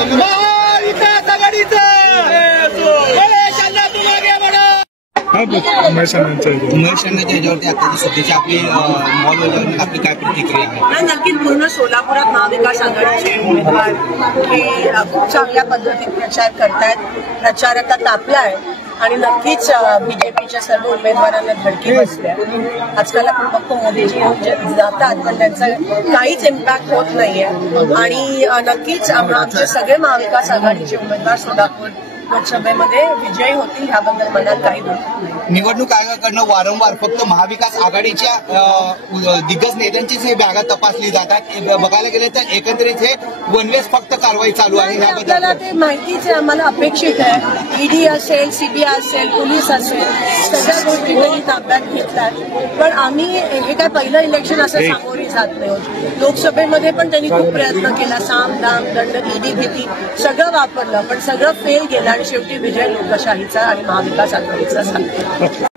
महाविकास आघाडीचं उमेश अण्णांच्या याच्यावरती आता सध्याची आपली मॉलवरती आपली काय प्रतिक्रिया आहे? नक्कीच पूर्ण सोलापुरात महाविकास आघाडीचे उमेदवार हे खूप चांगल्या पद्धतीत प्रचार करतायत. प्रचार आता तापलाय आणि नक्कीच बीजेपीच्या सर्व उमेदवारांना धडकी बसल्या. आजकाल आपण बघतो मोदीजी जातात पण त्यांचा काहीच इम्पॅक्ट होत नाहीये आणि नक्कीच आमचे सगळे महाविकास आघाडीचे उमेदवार सोलापूर लोकसभेमध्ये विजयी होतील ह्याबद्दल मनात काही दुमत नाही. निवडणूक आयोगाकडनं वारंवार फक्त महाविकास आघाडीच्या दिग्गज नेत्यांचीच हे बॅगा तपासली जातात. बघायला गेलं तर एकंदरीत हे वनवेज फक्त कारवाई चालू आहे. आपल्याला ते माहितीच आहे, आम्हाला अपेक्षित आहे. ईडी असेल, सीबीआय असेल, पोलीस असेल, सगळ्या गोष्टी त्यांनी ताब्यात घेतल्यात. पण आम्ही हे काय पहिलं इलेक्शन असं सामोरे जात नाही. लोकसभेमध्ये पण त्यांनी खूप प्रयत्न केला. साम दाम दंड ईडी भीती सगळं वापरलं पण सगळं फेल गेलं आणि शेवटी विजय लोकशाहीचा आणि महाविकास आघाडीचा झाला.